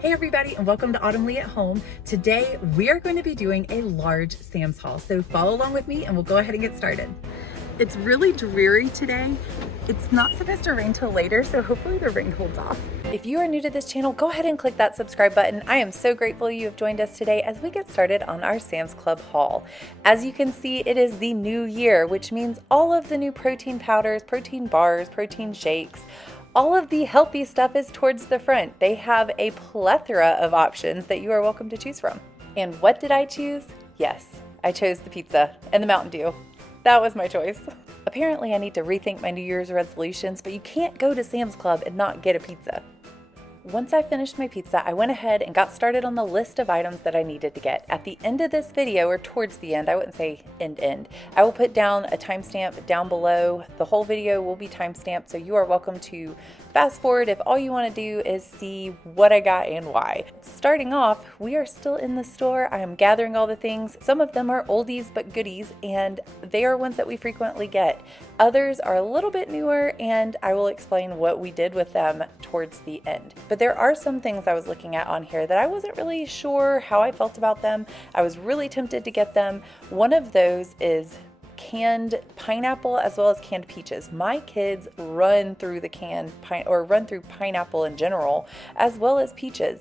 Hey everybody, and welcome to Autumn Leigh at Home. Today we are going to be doing a large Sam's haul, so follow along with me and we'll go ahead and get started. It's really dreary today. It's not supposed to rain till later, so hopefully the rain holds off. If you are new to this channel, go ahead and click that subscribe button. I am so grateful you have joined us today as we get started on our Sam's Club haul. As you can see, it is the new year, which means all of the new protein powders, protein bars, protein shakes, all of the healthy stuff is towards the front. They have a plethora of options that you are welcome to choose from. And what did I choose? Yes, I chose the pizza and the Mountain Dew. That was my choice. Apparently I need to rethink my New Year's resolutions, but you can't go to Sam's Club and not get a pizza. Once I finished my pizza, I went ahead and got started on the list of items that I needed to get. At the end of this video, or towards the end, I wouldn't say end, I will put down a timestamp down below. The whole video will be timestamped, so you are welcome to fast forward if all you want to do is see what I got and why. Starting off, we are still in the store. I am gathering all the things. Some of them are oldies but goodies, and they are ones that we frequently get. Others are a little bit newer, and I will explain what we did with them towards the end. But there are some things I was looking at on here that I wasn't really sure how I felt about them. I was really tempted to get them. One of those is canned pineapple as well as canned peaches. My kids run through the run through pineapple in general as well as peaches.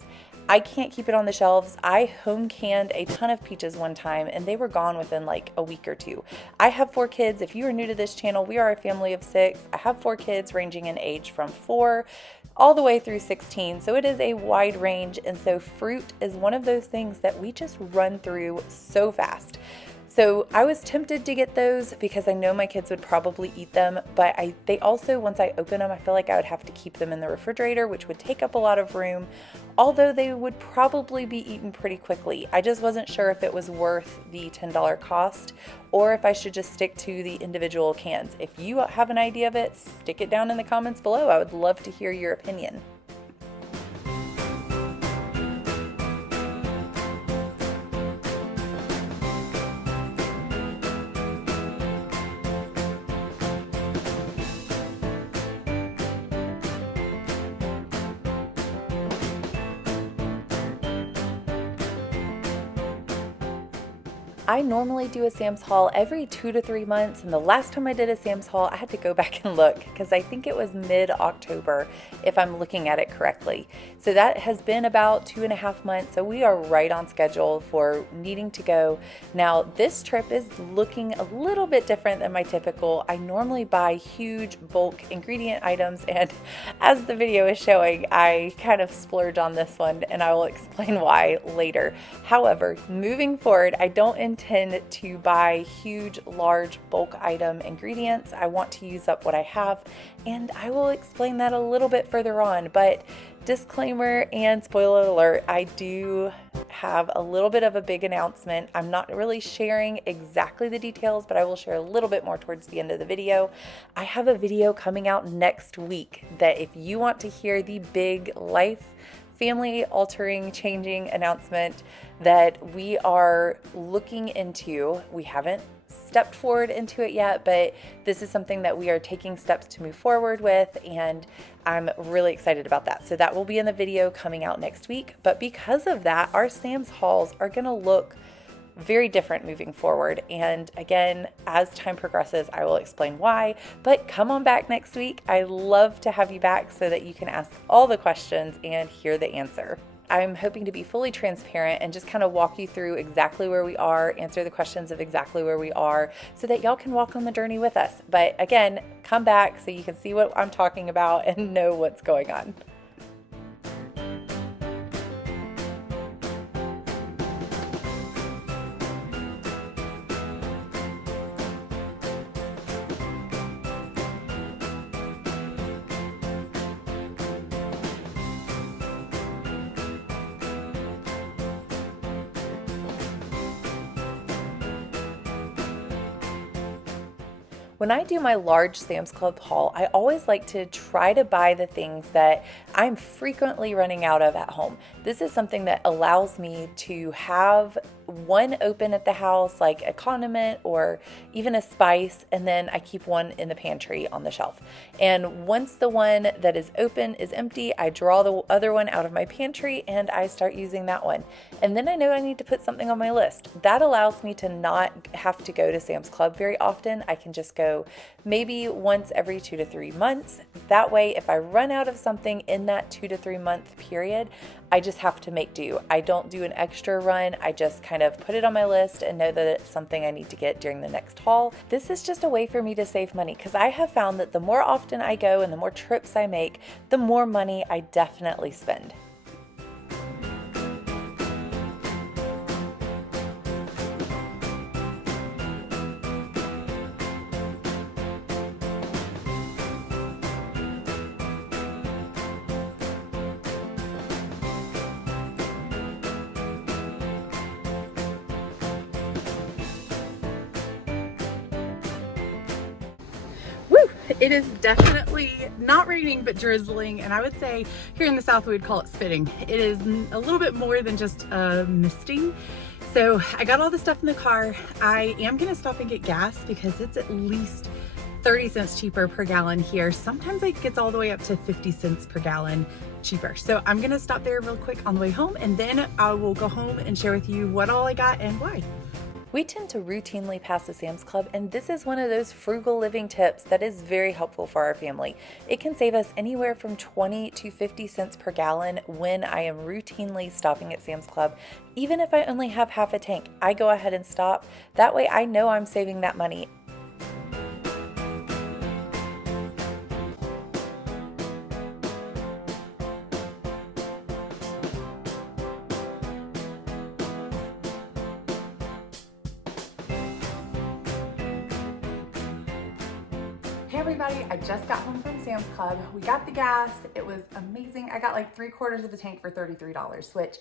I can't keep it on the shelves. I home canned a ton of peaches one time and they were gone within like a week or two. I have 4 kids. If you are new to this channel, we are a family of 6. I have 4 kids ranging in age from 4 all the way through 16. So it is a wide range. And so fruit is one of those things that we just run through so fast. So I was tempted to get those because I know my kids would probably eat them, but they also, once I open them, I feel like I would have to keep them in the refrigerator, which would take up a lot of room, although they would probably be eaten pretty quickly. I just wasn't sure if it was worth the $10 cost or if I should just stick to the individual cans. If you have an idea of it, stick it down in the comments below. I would love to hear your opinion. I normally do a Sam's haul every 2 to 3 months, and the last time I did a Sam's haul, I had to go back and look because I think it was mid-October if I'm looking at it correctly. So that has been about 2.5 months, so we are right on schedule for needing to go. Now this trip is looking a little bit different than my typical. I normally buy huge bulk ingredient items, and as the video is showing, I kind of splurge on this one and I will explain why later. However, moving forward, I don't intend to buy huge, large bulk item ingredients. I want to use up what I have, and I will explain that a little bit further on. But disclaimer and spoiler alert, I do have a little bit of a big announcement. I'm not really sharing exactly the details, but I will share a little bit more towards the end of the video. I have a video coming out next week that if you want to hear the big life family altering, changing announcement that we are looking into. We haven't stepped forward into it yet, but this is something that we are taking steps to move forward with, and I'm really excited about that. So that will be in the video coming out next week. But because of that, our Sam's hauls are gonna look very different moving forward. And again, as time progresses, I will explain why, but come on back next week. I love to have you back so that you can ask all the questions and hear the answer. I'm hoping to be fully transparent and just kind of walk you through exactly where we are, answer the questions of exactly where we are so that y'all can walk on the journey with us. But again, come back so you can see what I'm talking about and know what's going on. When I do my large Sam's Club haul, I always like to try to buy the things that I'm frequently running out of at home. This is something that allows me to have one open at the house, like a condiment or even a spice, and then I keep one in the pantry on the shelf. And once the one that is open is empty, I draw the other one out of my pantry and I start using that one. And then I know I need to put something on my list. That allows me to not have to go to Sam's Club very often. I can just go maybe once every 2 to 3 months. That way, if I run out of something in that 2 to 3 month period, I just have to make do. I don't do an extra run. I just kind of put it on my list and know that it's something I need to get during the next haul. This is just a way for me to save money, because I have found that the more often I go and the more trips I make, the more money I definitely spend. It is definitely not raining, but drizzling, and I would say here in the South we would call it spitting. It is a little bit more than just misting. So I got all the stuff in the car. I am gonna stop and get gas because it's at least 30 cents cheaper per gallon here. Sometimes it gets all the way up to 50 cents per gallon cheaper. So I'm gonna stop there real quick on the way home, and then I will go home and share with you what all I got and why. We tend to routinely pass the Sam's Club, and this is one of those frugal living tips that is very helpful for our family. It can save us anywhere from 20 to 50 cents per gallon when I am routinely stopping at Sam's Club. Even if I only have half a tank, I go ahead and stop. That way I know I'm saving that money. Hey everybody, I just got home from Sam's Club. We got the gas. It was amazing. I got like 3/4 of the tank for $33, which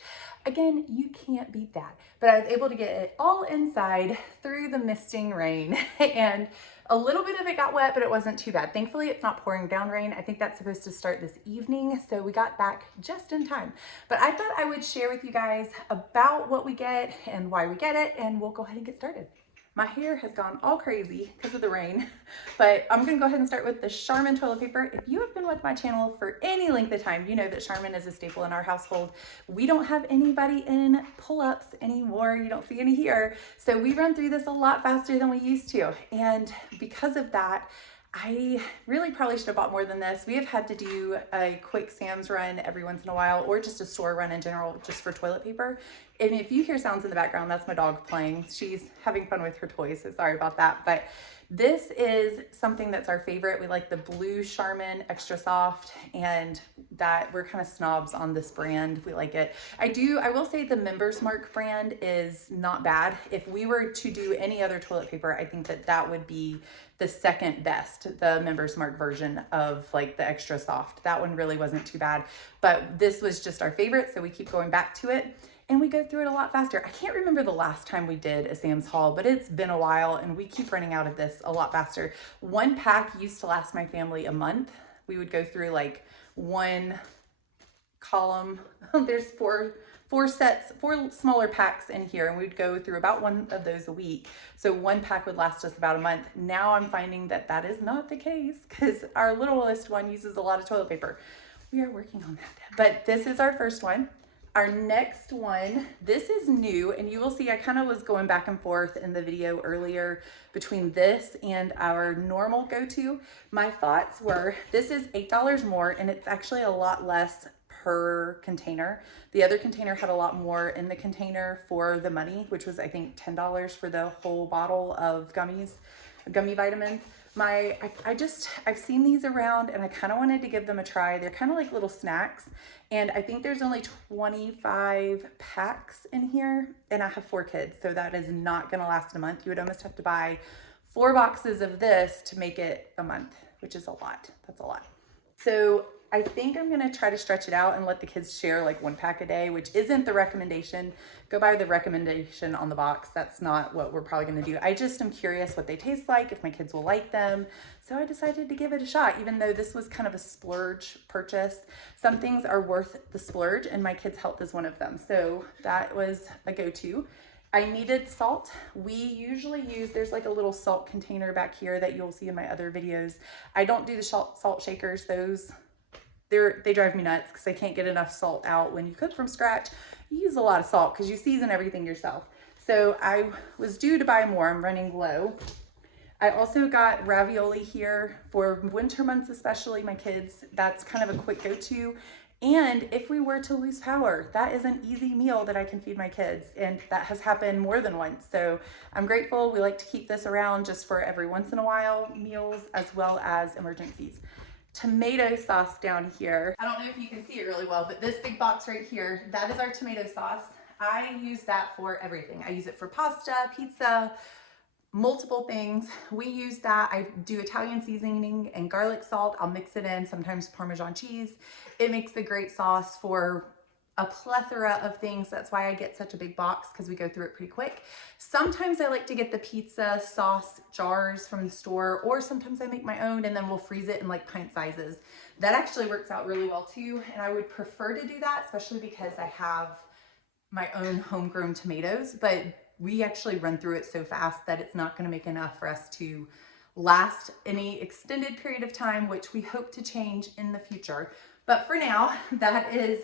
again, you can't beat that. But I was able to get it all inside through the misting rain, and a little bit of it got wet, but it wasn't too bad. Thankfully, it's not pouring down rain. I think that's supposed to start this evening, so we got back just in time. But I thought I would share with you guys about what we get and why we get it, and we'll go ahead and get started. My hair has gone all crazy because of the rain, but I'm gonna go ahead and start with the Charmin toilet paper. If you have been with my channel for any length of time, you know that Charmin is a staple in our household. We don't have anybody in pull-ups anymore. You don't see any here. So we run through this a lot faster than we used to. And because of that, I really probably should have bought more than this. We have had to do a quick Sam's run every once in a while, or just a store run in general, just for toilet paper. And if you hear sounds in the background, that's my dog playing. She's having fun with her toys, so sorry about that. But this is something that's our favorite. We like the blue Charmin Extra Soft, and that we're kind of snobs on this brand. We like it. I will say the Members Mark brand is not bad. If we were to do any other toilet paper, I think that that would be the second best, the Members Mark version of like the Extra Soft. That one really wasn't too bad, but this was just our favorite, so we keep going back to it. And we go through it a lot faster. I can't remember the last time we did a Sam's haul, but it's been a while, and we keep running out of this a lot faster. One pack used to last my family a month. We would go through like one column. There's four smaller packs in here, and we'd go through about one of those a week. So one pack would last us about a month. Now I'm finding that that is not the case, because our littlest one uses a lot of toilet paper. We are working on that. But this is our first one. Our next one, this is new, and you will see I kind of was going back and forth in the video earlier between this and our normal go-to. My thoughts were, this is $8 more, and it's actually a lot less per container. The other container had a lot more in the container for the money, which was I think $10 for the whole bottle of gummy vitamins. I've seen these around, and I kind of wanted to give them a try. They're kind of like little snacks, and I think there's only 25 packs in here, and I have 4 kids, so that is not gonna last a month. You would almost have to buy 4 boxes of this to make it a month, which is a lot. That's a lot. So I think I'm gonna try to stretch it out and let the kids share like 1 pack a day, which isn't the recommendation. Go by the recommendation on the box. That's not what we're probably gonna do. I just am curious what they taste like, if my kids will like them. So I decided to give it a shot, even though this was kind of a splurge purchase. Some things are worth the splurge, and my kids' health is one of them. So that was a go-to. I needed salt. We usually use, there's like a little salt container back here that you'll see in my other videos. I don't do the salt shakers. Those, they drive me nuts because I can't get enough salt out. When you cook from scratch, you use a lot of salt because you season everything yourself. So I was due to buy more. I'm running low. I also got ravioli here for winter months, especially my kids. That's kind of a quick go-to. And if we were to lose power, that is an easy meal that I can feed my kids. And that has happened more than once. So I'm grateful. We like to keep this around just for every once in a while meals as well as emergencies. Tomato sauce down here. I don't know if you can see it really well, but this big box right here, that is our tomato sauce. I use that for everything. I use it for pasta, pizza, multiple things. We use that. I do Italian seasoning and garlic salt. I'll mix it in, sometimes Parmesan cheese. It makes a great sauce for a plethora of things. That's why I get such a big box, because we go through it pretty quick. Sometimes I like to get the pizza sauce jars from the store, or sometimes I make my own and then we'll freeze it in like pint sizes. That actually works out really well too. And I would prefer to do that, especially because I have my own homegrown tomatoes, but we actually run through it so fast that it's not going to make enough for us to last any extended period of time, which we hope to change in the future. But for now, that is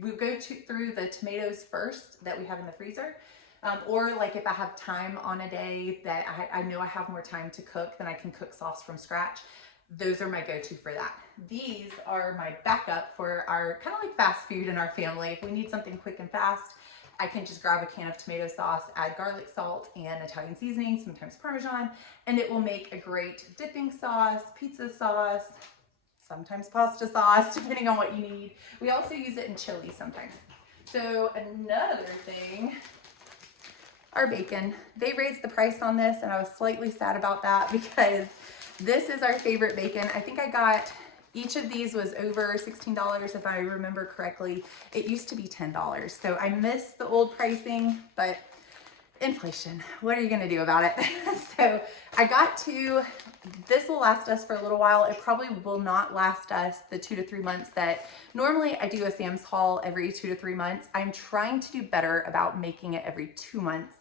we go through the tomatoes first that we have in the freezer. Or like if I have time on a day that I know I have more time to cook, then I can cook sauce from scratch. Those are my go-to for that. These are my backup for our kind of like fast food in our family. If we need something quick and fast, I can just grab a can of tomato sauce, add garlic salt and Italian seasoning, sometimes Parmesan, and it will make a great dipping sauce, pizza sauce, sometimes pasta sauce, depending on what you need. We also use it in chili sometimes. So another thing, our bacon. They raised the price on this and I was slightly sad about that because this is our favorite bacon. I think I got, each of these was over $16 if I remember correctly. It used to be $10. So I missed the old pricing, but inflation, what are you gonna do about it? So I got this will last us for a little while. It probably will not last us the 2 to 3 months that normally I do a Sam's haul every 2 to 3 months. I'm trying to do better about making it every 2 months.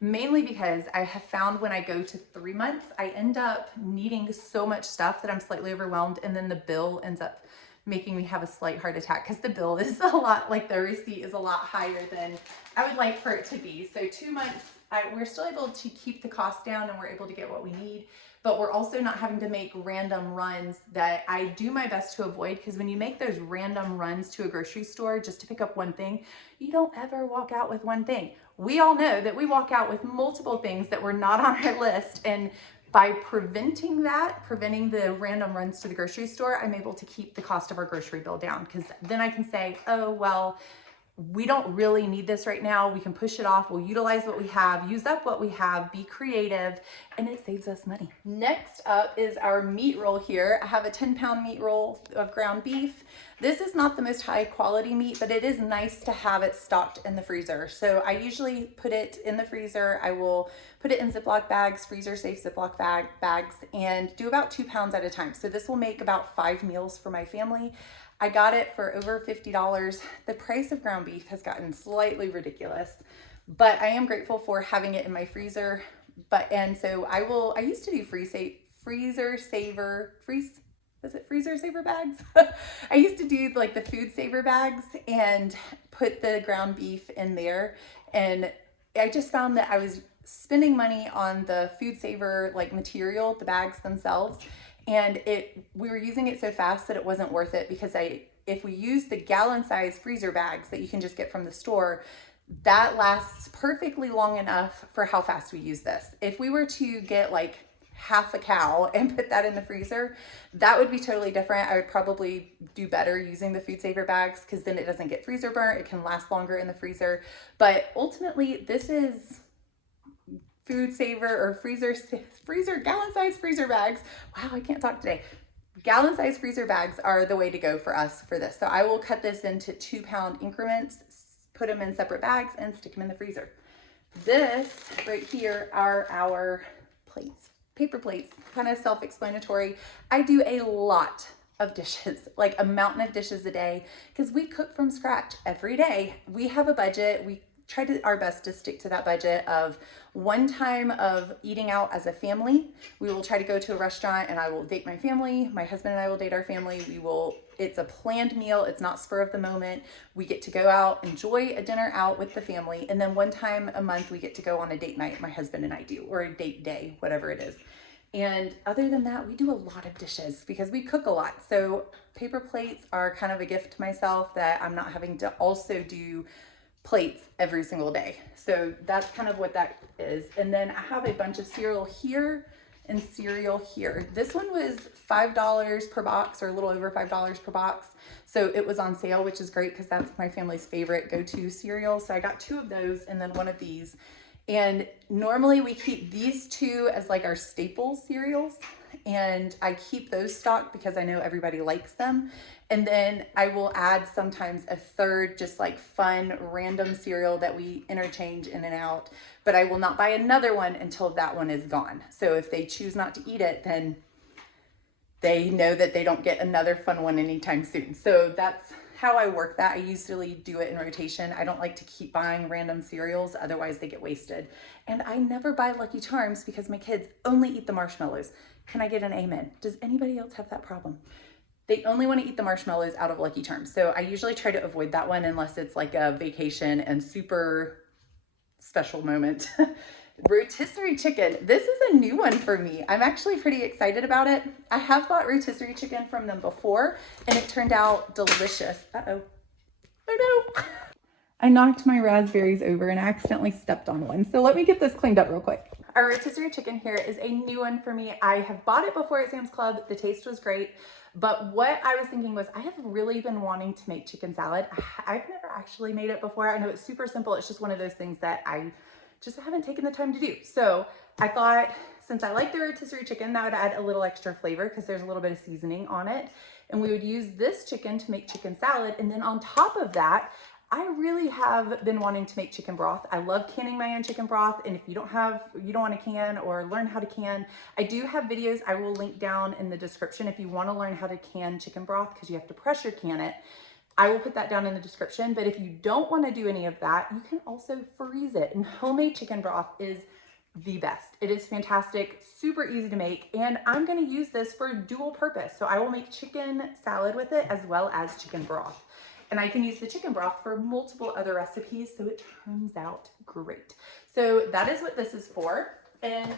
Mainly because I have found when I go to 3 months, I end up needing so much stuff that I'm slightly overwhelmed, and then the bill ends up making me have a slight heart attack because the bill is a lot, like the receipt is a lot higher than I would like for it to be. So 2 months, we're still able to keep the cost down and we're able to get what we need, but we're also not having to make random runs that I do my best to avoid, because when you make those random runs to a grocery store just to pick up one thing, you don't ever walk out with one thing. We all know that we walk out with multiple things that were not on our list, and by preventing the random runs to the grocery store, I'm able to keep the cost of our grocery bill down, because then I can say, oh, well, we don't really need this right now. We can push it off. We'll utilize what we have, use up what we have, be creative, and it saves us money. Next up is our meat roll here. I have a 10-pound meat roll of ground beef. This is not the most high quality meat, but it is nice to have it stocked in the freezer. So I usually put it in the freezer. I will put it in Ziploc bags, freezer safe Ziploc bags, and do about 2 pounds at a time. So this will make about 5 meals for my family. I got it for over $50. The price of ground beef has gotten slightly ridiculous, but I am grateful for having it in my freezer. And so I used to do freezer saver bags? I used to do like the food saver bags and put the ground beef in there. And I just found that I was spending money on the food saver like material, the bags themselves. And we were using it so fast that it wasn't worth it, because if we use the gallon size freezer bags that you can just get from the store, that lasts perfectly long enough for how fast we use this. If we were to get like half a cow and put that in the freezer, that would be totally different. I would probably do better using the food saver bags, because then it doesn't get freezer burnt. It can last longer in the freezer. But ultimately, this is food saver or freezer gallon size freezer bags. Wow, I can't talk today. Gallon size freezer bags are the way to go for us for this. So I will cut this into 2 pound increments, put them in separate bags, and stick them in the freezer. This right here are our plates, paper plates, kind of self-explanatory. I do a lot of dishes, like a mountain of dishes a day, because we cook from scratch every day. We have a budget. our best to stick to that budget of one time of eating out as a family. We will try to go to a restaurant and I will date my family. My husband and I will date our family. It's a planned meal. It's not spur of the moment. We get to go out, enjoy a dinner out with the family. And then one time a month, we get to go on a date night, my husband and I do, or a date day, whatever it is. And other than that, we do a lot of dishes because we cook a lot. So paper plates are kind of a gift to myself that I'm not having to also do plates every single day. So that's kind of what that is. And then I have a bunch of cereal here and cereal here. This one was $5 per box, or a little over $5 per box. So it was on sale, which is great because that's my family's favorite go-to cereal. So I got 2 of those and then one of these. And normally we keep these 2 as like our staple cereals, and I keep those stocked because I know everybody likes them. And then I will add sometimes a third, just like fun random cereal that we interchange in and out, but I will not buy another one until that one is gone. So if they choose not to eat it, then they know that they don't get another fun one anytime soon. So that's how I work that. I usually do it in rotation. I don't like to keep buying random cereals, otherwise they get wasted. And I never buy Lucky Charms because my kids only eat the marshmallows. Can I get an amen? Does anybody else have that problem? They only want to eat the marshmallows out of Lucky Charms. So I usually try to avoid that one unless it's like a vacation and super special moment. Rotisserie chicken. This is a new one for me. I'm actually pretty excited about it. I have bought rotisserie chicken from them before and it turned out delicious. Uh-oh. Oh no. I knocked my raspberries over and I accidentally stepped on one. So let me get this cleaned up real quick. Our rotisserie chicken here is a new one for me. I have bought it before at Sam's Club. The taste was great. But what I was thinking was I have really been wanting to make chicken salad. I've never actually made it before. I know it's super simple. It's just one of those things that I just haven't taken the time to do. So I thought, since I like the rotisserie chicken, that would add a little extra flavor because there's a little bit of seasoning on it. And we would use this chicken to make chicken salad. And then on top of that, I really have been wanting to make chicken broth. I love canning my own chicken broth. And if you don't want to can or learn how to can, I do have videos I will link down in the description if you want to learn how to can chicken broth because you have to pressure can it. I will put that down in the description. But if you don't want to do any of that, you can also freeze it. And homemade chicken broth is the best. It is fantastic, super easy to make. And I'm going to use this for dual purpose. So I will make chicken salad with it as well as chicken broth. And I can use the chicken broth for multiple other recipes, so it turns out great. So that is what this is for. And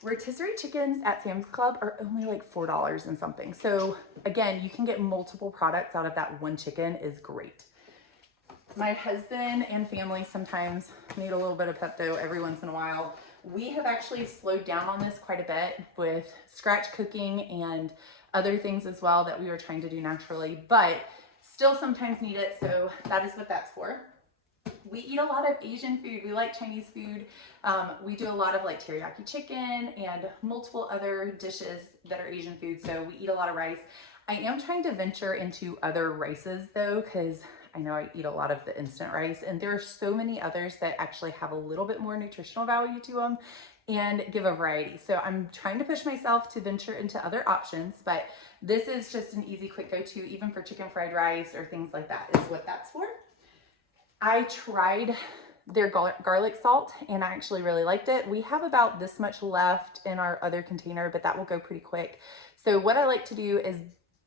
rotisserie chickens at Sam's Club are only like $4 and something. So again, you can get multiple products out of that one chicken is great. My husband and family sometimes need a little bit of Pepto every once in a while. We have actually slowed down on this quite a bit with scratch cooking and other things as well that we were trying to do naturally, but still sometimes need it, so that is what that's for. We eat a lot of Asian food. We like Chinese food. We do a lot of like teriyaki chicken and multiple other dishes that are Asian food, so we eat a lot of rice. I am trying to venture into other rices though, because I know I eat a lot of the instant rice, and there are so many others that actually have a little bit more nutritional value to them and give a variety. So I'm trying to push myself to venture into other options, but this is just an easy, quick go-to, even for chicken fried rice or things like that is what that's for. I tried their garlic salt and I actually really liked it. We have about this much left in our other container, but that will go pretty quick. So what I like to do is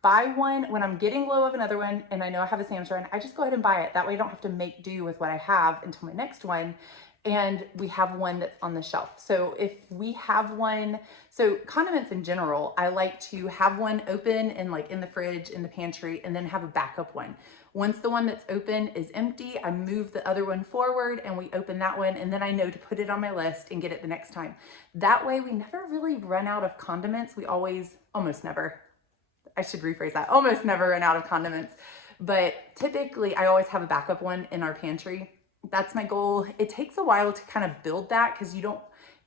buy one when I'm getting low of another one and I know I have a Sam's run, I just go ahead and buy it. That way I don't have to make do with what I have until my next one. And we have one that's on the shelf. So if we have one, so condiments in general, I like to have one open and like in the fridge, in the pantry, and then have a backup one. Once the one that's open is empty, I move the other one forward and we open that one, and then I know to put it on my list and get it the next time. That way we never really run out of condiments. We almost never, I should rephrase that, almost never run out of condiments. But typically I always have a backup one in our pantry. That's my goal. It takes a while to kind of build that because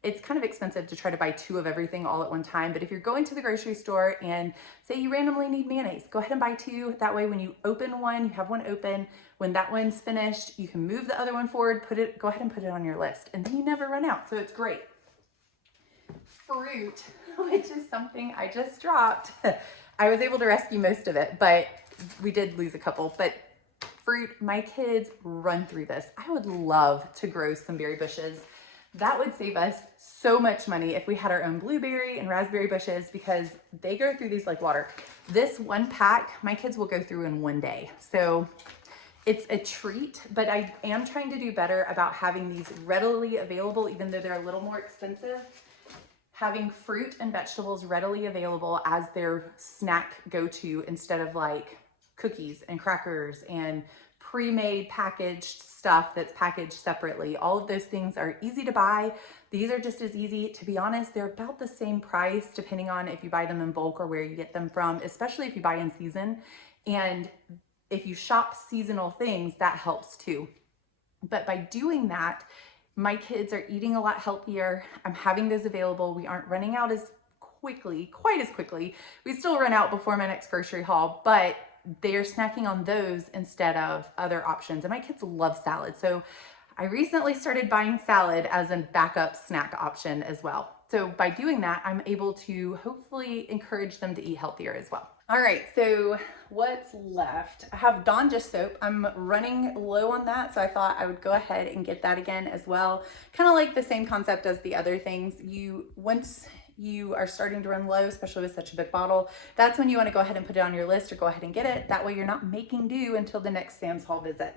it's kind of expensive to try to buy 2 of everything all at one time. But if you're going to the grocery store and say you randomly need mayonnaise, go ahead and buy 2. That way when you open one, you have one open. When that one's finished, you can move the other one forward, go ahead and put it on your list, and then you never run out. So it's great. Fruit, which is something I just dropped. I was able to rescue most of it, but we did lose a couple. But fruit. My kids run through this. I would love to grow some berry bushes. That would save us so much money if we had our own blueberry and raspberry bushes, because they go through these like water. This one pack, my kids will go through in one day. So it's a treat, but I am trying to do better about having these readily available, even though they're a little more expensive. Having fruit and vegetables readily available as their snack go-to, instead of like cookies and crackers and pre-made packaged stuff that's packaged separately. All of those things are easy to buy. These are just as easy. To be honest, they're about the same price depending on if you buy them in bulk or where you get them from, especially if you buy in season. And if you shop seasonal things, that helps too. But by doing that, my kids are eating a lot healthier. I'm having those available. We aren't running out as quickly, quite as quickly. We still run out before my next grocery haul, but they're snacking on those instead of other options. And my kids love salad. So I recently started buying salad as a backup snack option as well. So by doing that, I'm able to hopefully encourage them to eat healthier as well. All right, so what's left? I have Dawn dish soap. I'm running low on that, so I thought I would go ahead and get that again as well. Kind of like the same concept as the other things. Once you are starting to run low, especially with such a big bottle, that's when you want to go ahead and put it on your list or go ahead and get it. That way you're not making do until the next Sam's Haul visit.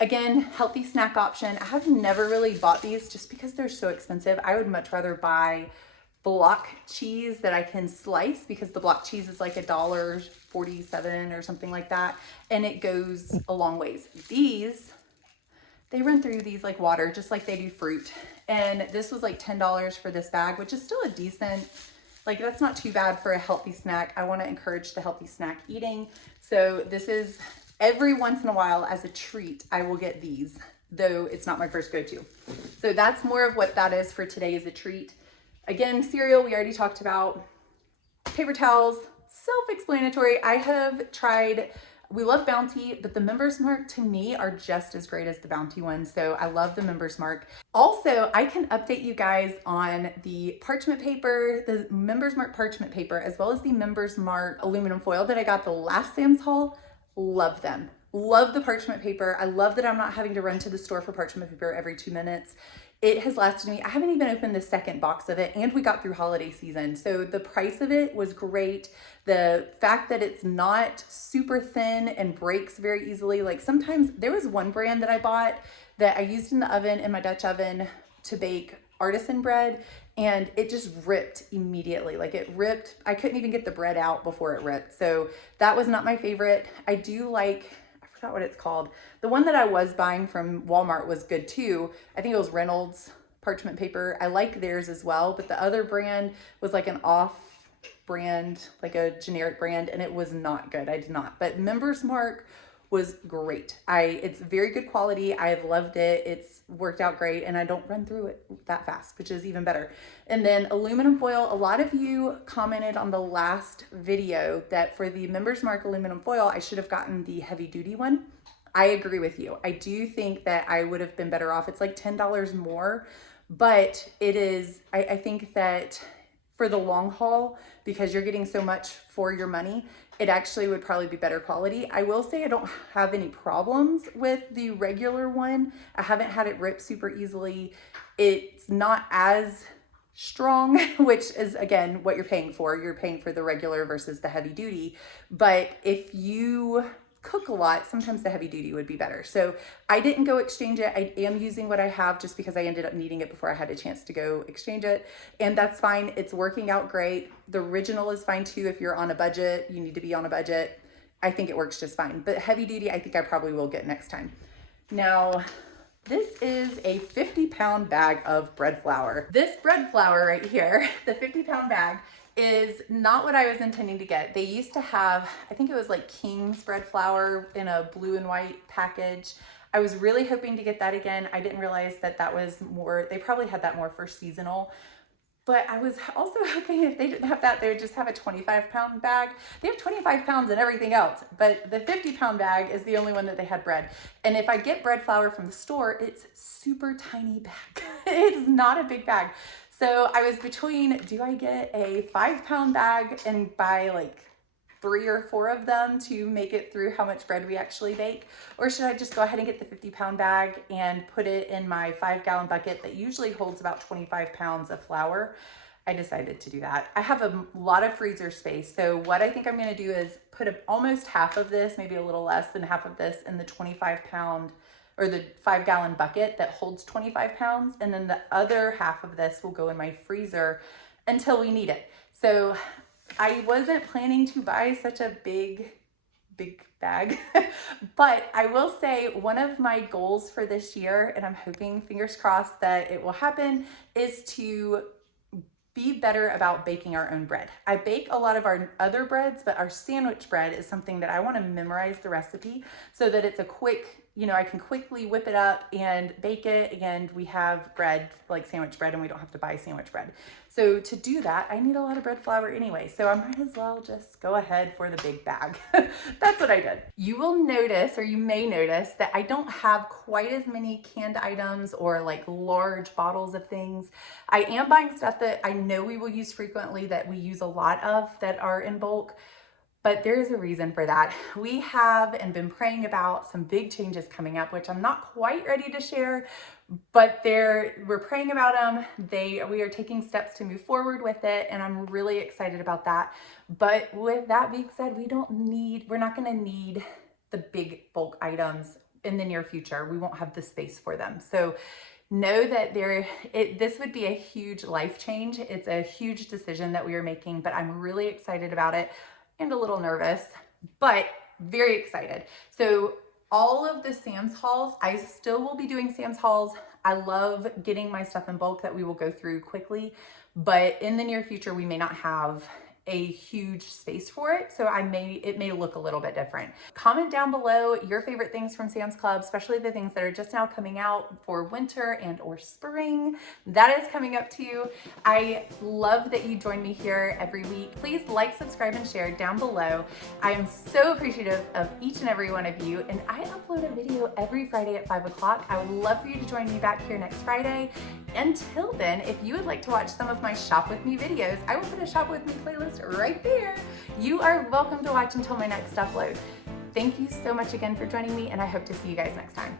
Again, healthy snack option. I have never really bought these just because they're so expensive. I would much rather buy block cheese that I can slice, because the block cheese is like $1.47 or something like that, and it goes a long ways. These, they run through these like water, just like they do fruit. And this was like $10 for this bag, which is still a decent, like that's not too bad for a healthy snack. I want to encourage the healthy snack eating. So this is, every once in a while as a treat, I will get these, though it's not my first go-to. So that's more of what that is for today, as a treat. Again, cereal, we already talked about. Paper towels, self-explanatory. I have tried, we love Bounty, but the Members Mark to me are just as great as the Bounty ones. So I love the Members Mark. Also, I can update you guys on the parchment paper, the Members Mark parchment paper, as well as the Members Mark aluminum foil that I got the last Sam's haul. Love them. Love the parchment paper. I love that I'm not having to run to the store for parchment paper every 2 minutes. It has lasted me, I haven't even opened the second box of it, and we got through holiday season. So the price of it was great. The fact that it's not super thin and breaks very easily. Like sometimes, there was one brand that I bought that I used in the oven, in my Dutch oven, to bake artisan bread, and it just ripped immediately. Like it ripped, I couldn't even get the bread out before it ripped. So that was not my favorite. I do like, I forgot what it's called. The one that I was buying from Walmart was good too. I think it was Reynolds parchment paper. I like theirs as well, but the other brand was like an off brand, like a generic brand, and it was not good. I did not. But Members Mark was great. It's very good quality. I've loved it. It's worked out great, and I don't run through it that fast, which is even better. And then aluminum foil. A lot of you commented on the last video that for the Members Mark aluminum foil, I should have gotten the heavy duty one. I agree with you. I do think that I would have been better off. It's like $10 more, but it is, I think that for the long haul, because you're getting so much for your money, it actually would probably be better quality. I will say I don't have any problems with the regular one. I haven't had it rip super easily. It's not as strong, which is again what you're paying for. You're paying for the regular versus the heavy duty. But if you cook a lot, sometimes the heavy duty would be better. So I didn't go exchange it. I am using what I have just because I ended up needing it before I had a chance to go exchange it. And that's fine. It's working out great. The original is fine too. If you're on a budget, you need to be on a budget. I think it works just fine. But heavy duty, I think I probably will get next time. Now, this is a 50-pound bag of bread flour. This bread flour right here, the 50-pound bag, is not what I was intending to get. They used to have, I think it was like King's bread flour in a blue and white package. I was really hoping to get that again. I didn't realize that that was more, they probably had that more for seasonal. But I was also hoping if they didn't have that, they would just have a 25-pound bag. They have 25 pounds and everything else, but the 50-pound bag is the only one that they had bread. And if I get bread flour from the store, it's super tiny bag. It's not a big bag. So I was between, do I get a 5-pound bag and buy like 3 or 4 of them to make it through how much bread we actually bake? Or should I just go ahead and get the 50-pound bag and put it in my 5-gallon bucket that usually holds about 25 pounds of flour? I decided to do that. I have a lot of freezer space. So what I think I'm gonna do is put almost half of this, maybe a little less than half of this, in the 25-pound or the 5-gallon bucket that holds 25 pounds. And then the other half of this will go in my freezer until we need it. So I wasn't planning to buy such a big bag, but I will say one of my goals for this year, and I'm hoping, fingers crossed, that it will happen, is to be better about baking our own bread. I bake a lot of our other breads, but our sandwich bread is something that I want to memorize the recipe so that it's a quick, I can quickly whip it up and bake it, and we have bread like sandwich bread and we don't have to buy sandwich bread. So to do that, I need a lot of bread flour anyway. So I might as well just go ahead for the big bag. That's what I did. You will notice, or you may notice, that I don't have quite as many canned items or like large bottles of things. I am buying stuff that I know we will use frequently, that we use a lot of, that are in bulk. But there is a reason for that. We have and been praying about some big changes coming up, which I'm not quite ready to share, but we're praying about them. We are taking steps to move forward with it, and I'm really excited about that. But with that being said, we're not gonna need the big bulk items in the near future. We won't have the space for them. So know that this would be a huge life change. It's a huge decision that we are making, but I'm really excited about it. And a little nervous, but very excited. So all of the Sam's hauls, I still will be doing Sam's hauls. I love getting my stuff in bulk that we will go through quickly, but in the near future, we may not have a huge space for it. So it may look a little bit different. Comment down below your favorite things from Sam's Club, especially the things that are just now coming out for winter and or spring. That is coming up too. I love that you join me here every week. Please like, subscribe, and share down below. I am so appreciative of each and every one of you, and I upload a video every Friday at 5 o'clock. I would love for you to join me back here next Friday. Until then, if you would like to watch some of my Shop With Me videos, I will put a Shop With Me playlist right there. You are welcome to watch until my next upload. Thank you so much again for joining me, and I hope to see you guys next time.